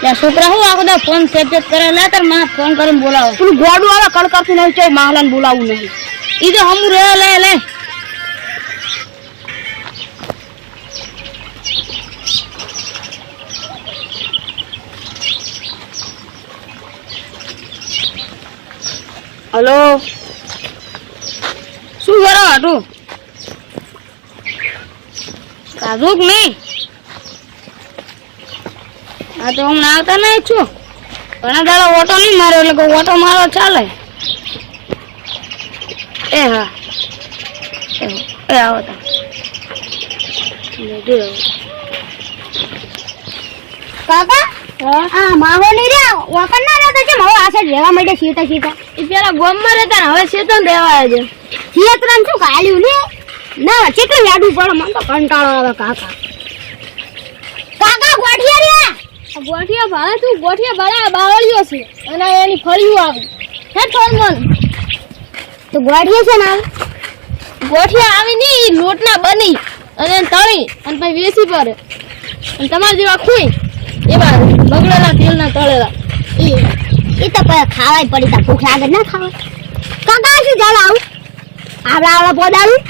લે છોકરા હું આખો દા ફોન સેટ કરે લે તાર માં ફોન કરીને બોલાવો તું ગોડું આવે કડકડતું નહીં છે માહલાને બોલાવું નહીં ઈ તો હમુ રે લે લે હલો શું કરો હાટું કાજુક નહીં આ તો હમણાં આવતા નહીં છું ઘણા દાડા ઓટો નહીં માર્યો એટલે ઓટો મારો ચાલે એ હા એ આવો તા કાકા આ માહો નહીં રે વકન ના રહેતા છે માહો આશે રહેવા માટે સીતા સીતા એ પેલા ગોમમાં રહેતા ને હવે શેતન રહેવા આવે છે સિયતરામ શું કાલ્યું ને ના કેટલું યાદું પડે મને તો કંટાળો આવે કાકા કાકા ગોઠિયા રે ગોઠિયા ભાડે તું ગોઠિયા ભાડે બાવળિયો છે અને એની ફળિયું આવી હે થોડું તો ગોઠિયા છે ને ગોઠિયા આવી ની લોટના બની અને તળી અને પછી વેસી પડે અને તમારા જેવા ખુઈ એવા બગડેલા તેલના તળેલા એ તો ખાવાય પડી તા ભૂખ લાગે ના ખાવા કાકા શું ચાલ આવું આવડા પોદાડું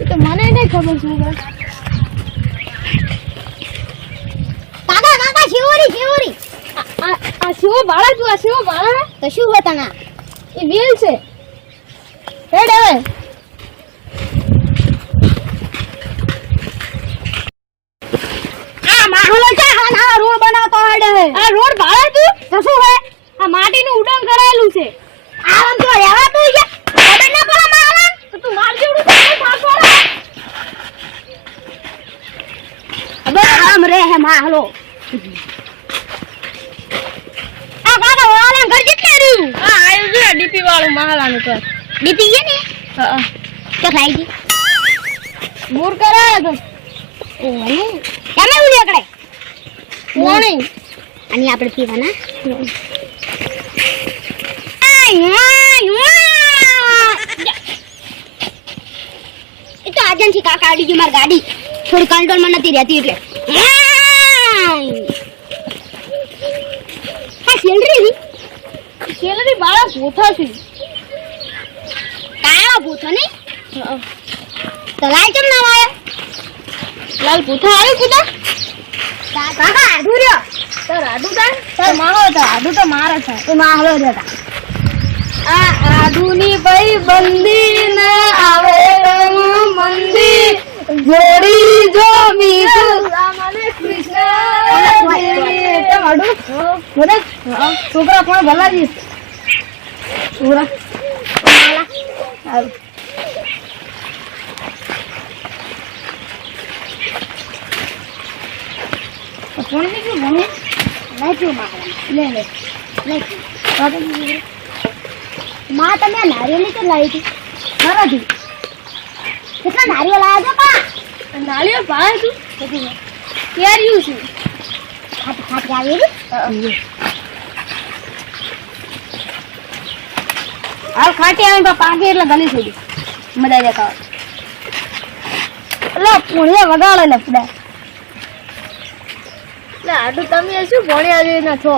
એ તો મને નહીં ખબર શું કરે કાકા કાકા શિવરી આ શિવો ભાડા તું આ શિવો ભાડા તો શું હોતા ના એ વેલ છે હેડ હવે આ માહોલ છે આ રોડ બનાવતો હડે આ રોડ ભાડા તું તો શું હે આ માટીનું ઉડાન કરાયેલું છે આમ તો રહેવા તું છે ખબર ના પડે માહોલ તો તું માર જેવડું પાછો રે અબે આમ રે હે માહલો આ કાકા વાળા ઘર કેટલે રહ્યું આ આયુ છે ડીપી વાળું મહાલાનું ઘર ડીપી છે ને હા તો ખાઈ જી બોર કરાયો તો ઓને તમે ઉલી એકડે મોર્નિંગ અને આપણે પીવાના એ તો આજનથી કાકા આડી ગઈ મારી ગાડી થોડી કંટ્રોલમાં નથી રહેતી એટલે હા સેલરી સેલરી બાળા ભૂથા છે કાયો ભૂતો ને તો લાલ ચમ ના આવે લાલ ભૂથા આવ્યું કુદા કાકા આડું રહ્યો તાર આડું તાર મારો તાર આડું તો મારે છે તો માહલો જતા આ આડુની ભાઈ બંદી ન આવે મંદી જોડી જો મીઠું મને કૃષ્ણ દેવી તમ આડું બોલે છોકરા પણ ભલા જી છોકરા કોણ છે કે મને નહીં પીવું માહલા લે લે નહીં પીવું માં તમે નારિયેળ કે લાવી હતી ખરાથી કેટલા નારિયેળ લાવ્યા છો પા નાળિયેર ભાવે તું કેર્યું છે ખાટી ખાટી આવી રહી હાલ ખાટી આવી તો પાકી એટલે ગલી થઈ ગઈ મજા જતા એટલે પુણ્ય વગાડે લે પુડા એટલે આટલું તમે શું ભણ્યા જેવી ના છો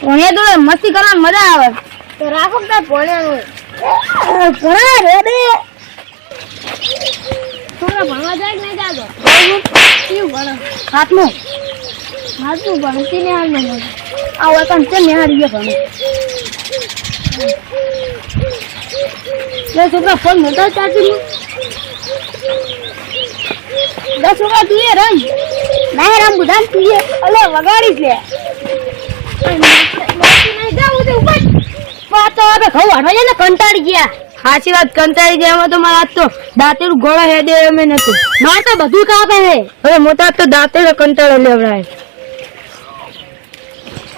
ભણ્યા તો મસ્તી કરવાની મજા આવે તો રાખો તાર ભણ્યાનું ઘણા રે દે છોકરા ભણવા જાય કે નહીં જાતો કેવું ભણે હાથનું ભણતી ને હાલ નહીં આ વતન છે ને હારી ગયો ભણે લે છોકરા ફોન મોટા ચાચી દસ છોકરા તું એ રંગ ના રામ બુધાન પીએ અલે વગાડીશ લે નહીં જાવું તે ઉપર વાત તો આપણે ઘઉં વાળવા જાય ને કંટાળી ગયા સાચી વાત કંટાળી જાય એમાં તો મારા હાથ તો દાંતેડું ગોળો હેડે એમ નતું માર તો બધું કાપે હે હવે મોટા તો દાંતેડો કંટાળો લેવડાય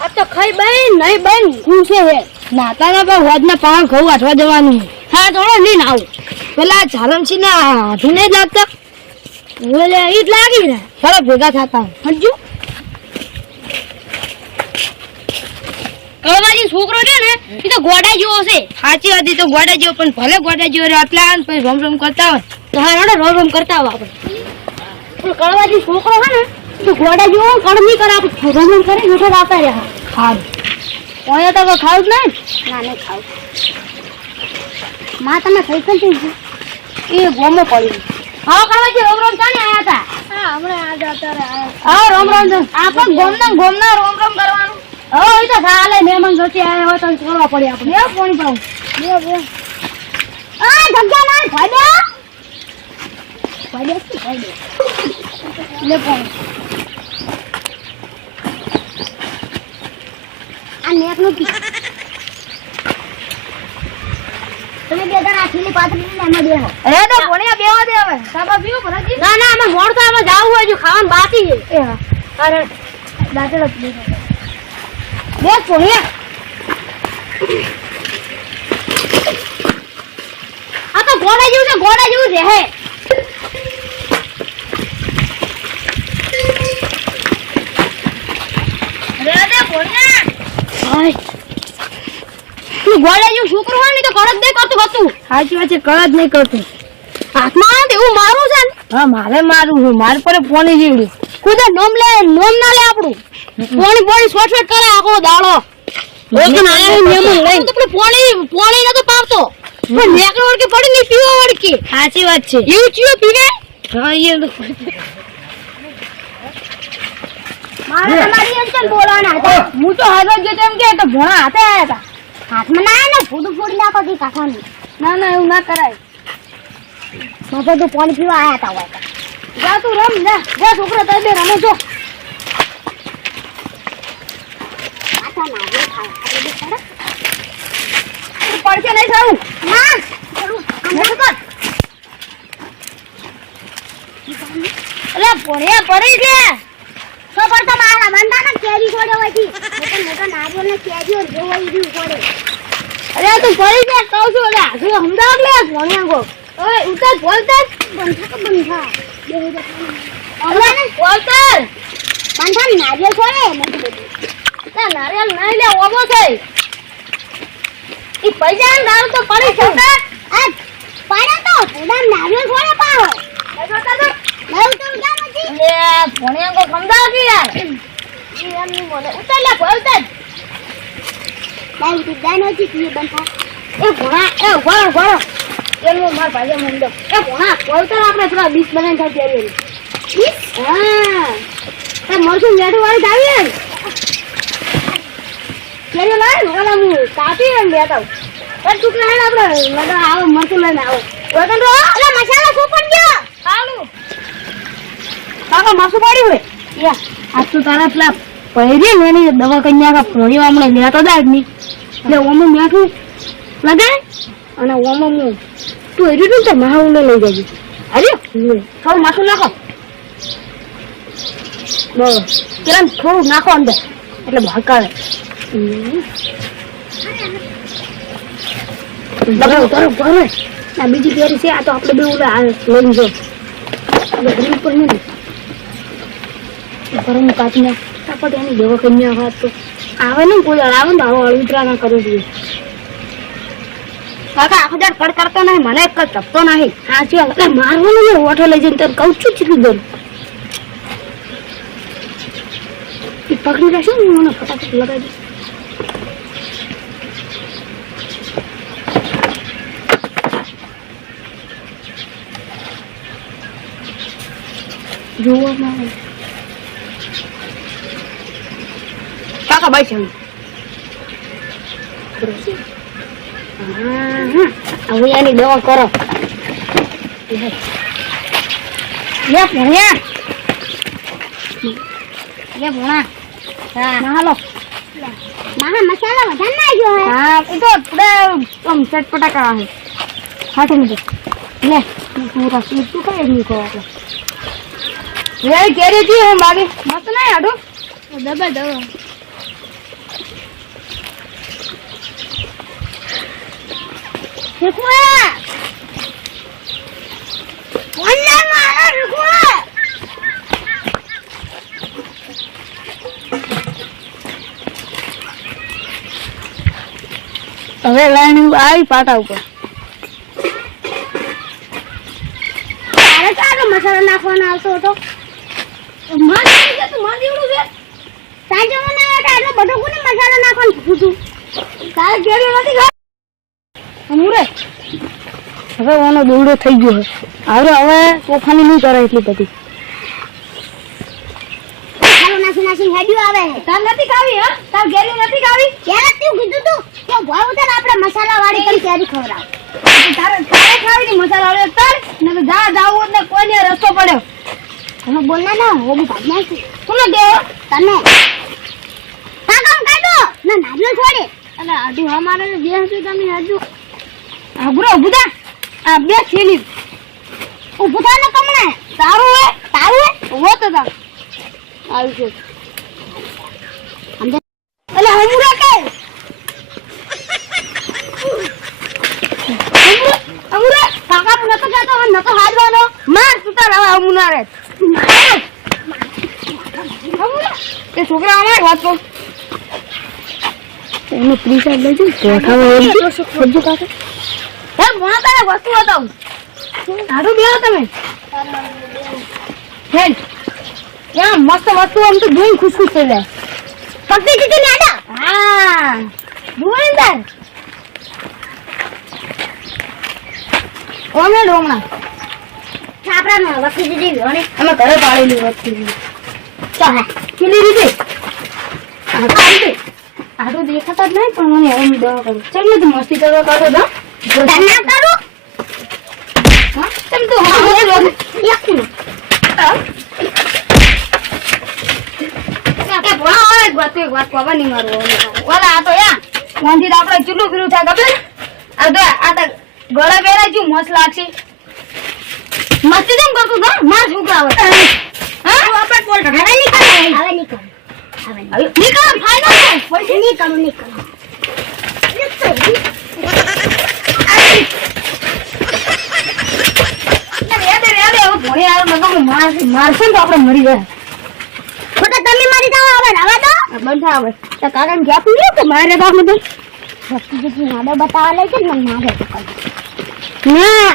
આ તો ખાઈ બેન નહીં બેન ઘૂસે હે નાતાના પર હોદના પાણ ઘઉં વાટવા જવાનું હા થોડો નહીં આવું પેલા ઝાલમસી ના હાથી નહીં લાગતા ઓલે ઈટ લાગી ને ચાલો ભેગા થતા હજુ કળવાજી છોકરો છે ને એ તો ગોડા જેવો છે સાચી વાત તો ગોડા જેવો પણ ભલે ગોડા જેવો આટલા પછી રમ રમ કરતા હોય તો હા રોમ રોમ કરતા હોય આપણે કળવાજી છોકરો છે ને તો ગોડા જેવો કડમી કર આપ રમણ કરે હેઠો આવતા રહ્યા ખાવ ઓયા તો ખાવ જ નહીં ના નહીં ખાવ માં તમે સાયકલ થી એ ગોમો પડી હા કરવા છે રોમ રોમ ચાને આયા હતા હા હમણાં આ જતા રહ્યા હા રોમ રોમ આપણ ગોમના રોમ રોમ કરવાનું હા એ તો ચાલે મહેમાન જોતી આયા હોય તો કરવા પડે આપણે બે પાણી પાઉં બે આ જગ્યા ના ભાડે લે પાણી આ નેક નું તમે બે જણા આખીની પાતળી ને એમાં બેહો અરે તો કોણિયા બેવા દે હવે સાબા પીઓ ભરાજી ના ના અમે મોડ તો અમે જાવું હોય જો ખાવાનું બાકી છે એ હા અરે દાદરો બે કોણિયા આ તો ગોડા જેવું છે હે અરે દે કોણિયા હાય ગોળા જેવું છોકરો હોય ને તો કડક દે કરતું સાચી વાત છે કડક નહીં કરતું હાથમાં એવું મારું છે ને હા મારે મારું છે મારે પર પોણી જેવડું ખુદ નોમ ના લે આપણું પોણી શોર્ટ કરે આખો દાડો પોણી નતો પાવતો પણ નેકરો વળકે પડી નહીં પીવો વળકે સાચી વાત છે એવું ચીયો પીવે હા એ મારે તમારી અંચલ બોલવાના હતા હું તો હાથો ગયો તેમ કે તો ભોણા હાથે આયા હતા હાથમાં ના ને ફૂડ નાખો કી કાકાની ના એવું ના કરાય માથે તો પાણી પીવા આયા હતા હોય જા તું રમ જા છોકરા તારે બે રમો છો આતા ના બે ખાય પડશે નહીં સારું ના ચલું આમ કર અરે પોણિયા પડી છે ખબર તો મારા બંધા ને કેરી છોડે હોયથી મોટા નારિયેળ ને કેરીઓ જોવાઈ રહ્યું પડે અરે તું પડી જા કહું છું અરે આજુ સમજાવ લે ભણ્યા ગો ઓય ઉતર બોલતર બંધા અરે બોલતર બંધા નારિયેળ છોડે નથી બધું ના નારિયેળ નહીં લે ઓબો છે ઈ પૈસા ને દારૂ તો પડી છે આ પાડે તો ઉડાન નારિયેળ છોડે પાવ જોતા તો નહીં તો જા મજી લે ભણ્યા ગો સમજાવ કે યાર ઈ એમ ની બોલે ઉતર લે બોલતર નહીં દાનો જી કી બંધા એ ભણા એ ગોળો એનો માર ભાઈ મંડો એ ભણા બોલતર આપણે થોડા 20 બનાવીને થાય કેરી 20 હા તે મરસું લેડું વાળી દાવી કેરી લાય નોલા મુ કાપી ને લેતા પણ ટુકડા હે આપણે લગા આવો મરસું લઈને આવો ઓગન રો અલે મસાલા સુપન ગયો ચાલુ કાકા માસુ પાડી હોય યા આજ તો તારા પેલા પહેરી લેની દવા કન્યા કા પોણી હમણે લેતો દાડ ની એટલે ઓમો મીઠું લગાય અને ઓમો મુ તું એરી તો મહાઉંડે લઈ જજે અરે થોડું માસું નાખો બોલો કેમ થોડું નાખો અંદર એટલે ભાકાવે બરાબર આ બીજી કેરી છે આ તો આપણે બે ઓલા લઈને જો ગરીબ પર નથી ગરમ કાચને આપણે એની દવા કન્યા વાત તો આવે ને કોઈ આવે ને આવો અળવિતરા ના કરવો જોઈએ કાકા આખો દાડ કડ કરતો નહીં મને એક ટપતો નહીં સાચી વાત એટલે મારવાનું ને ઓઠો લઈ જઈને તને કહું છું ચીકલી દઉં એ પકડી રહેશે ને મને ફટાફટ લગાવી દે જોવા માં કાકા બાઈ છે હવે એની દવા કરો લે ભણ્યા લે ભણા હા ના હાલો મારા મસાલા વધારે નાખ્યો હે હા એ તો પૂરા આમ ચટપટા કરા હે હાથે નીચે લે પૂરા શું કઈ નહીં કરો આપણે રે કેરી જી હે માગે મત નહીં આડો દબા દવા રૂકવા વલ્લા મારા રૂકવા હવે લાઈન આવી પાટા ઉપર તારે કાનો મસાલો નાખવાનો આવતો હતો મને છે તું માં દીવડું છે સાંજે મને આટલો બધો કોને મસાલો નાખવાનું કીધું તારે કેરી નથી ખા અમુરે હવે ઓનો દોડો થઈ ગયો હવે તોફાની નહીં કરે એટલી બધી મસાલો નાસી હેડ્યું આવે તાર નથી ખાવી હા તાર કેરી નથી ખાવી ક્યારે તું કીધું તું કે ભાવ ઉતાર આપણે મસાલા વાળી કરી કેરી ખવડાવ તારે ખાવી ની મસાલા વાળો તાર ને તો જા જાવું એટલે કોઈને રસ્તો પડ્યો તમે બોલના ના હું ભાગ નાખી કોને દેવો તમે કામ કાઢો ના નારિયેળ છોડે અને આડું અમારે જે હશે તમે આડું આબરો બુદા આ બે થેલી ઊભું થા ને કમણે તારું હે ઉભો તો તા આવી છે એટલે હમુરા કે અમુરા કાકા નું નતો કહેતો હવે નતો હાજવાનો માર તું તાર હવે અમુના રે અમુરા તે છોકરા અમાર વાત કો એનો પ્રીસા લઈ જઈ કોઠામાં સબ્જી કાકા હે મોણા તારે વસ્તુ બતાવું આડું બેહો તમે હે યા મસ્ત વસ્તુ આમ તો જોઈને ખુશ ખુશ થઈ જાય પકડી દીધી નાડા હા જોઈંદર ઓમે ડોમણા છાપરાનો વખત દીધી અને અમે ઘરે પાડેલી વસ્તુ ચાહે કેલી રીતે આડું દેખાતા જ નહીં પણ મને એમ દવા કરું ચાલ ને તું મસ્તી કરવા કાઢો દો ના કરું હા તેમ તો હા યકું કે ભણા એક વાત કોવા નહીં મારું ઓલા આ તો યા મંદિર આપણે ચૂલું પીરું થાય ખબર આ તો ગળા પહેરાય છું મસ્ત લાગશે મસ્તી કેમ કરતું તો માર છોકરા હોય હા આપણે પોલ હવે નીકળ હવે નીકળ નીકળ ફાઈનલ પૈસે નીકળ મારશે ને તો આપણે મરી જાય ખોટા તમે મારી જાવ હવે રવા દો બંધ આવે તો કાકાને ક્યાં પૂછ્યું કે મારે તો બધું વસ્તુ જેટલી નાડો બતાવવા લે છે ને મને મારે તો ના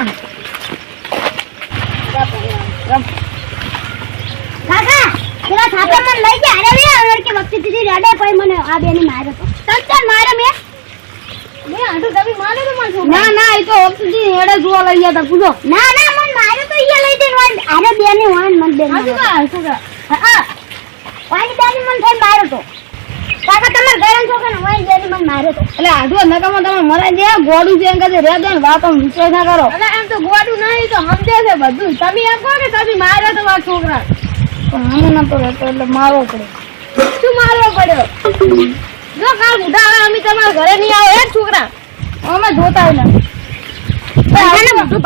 કાકા પેલા છાપા મને લઈ ગયા અરે વે અરે કે વખતે દીધી રડે પછી મને આ બેની મારે તો તંતર મારે મે આટલું તમે માને તો મારશો ના ના એ તો ઓક્સિજન હેડે જોવા લઈ ગયા તા પૂછો ના ના મને મારે તો અહીંયા લઈ જઈને અરે બેની હોય મન બેન હા છોકરા હા વાની બેની મન થઈ માર્યો તો કાકા તમાર ઘરે છોકરા ને વાની બેની મન માર્યો તો એટલે આડું નકામાં તમે મરાઈ જાય ગોડું છે એમ કહે રે દે વાત આમ વિચાર ના કરો એટલે એમ તો ગોડું નહીં તો સમજે છે બધું તમે એમ કહો કે તમે માર્યો તો મારા છોકરા પણ અમે નતો રહેતો એટલે મારવો પડે શું મારવો પડ્યો જો કાલ ઉઠા આવે અમે તમારા ઘરે નહીં આવે હે છોકરા અમે જોતા નથી બધું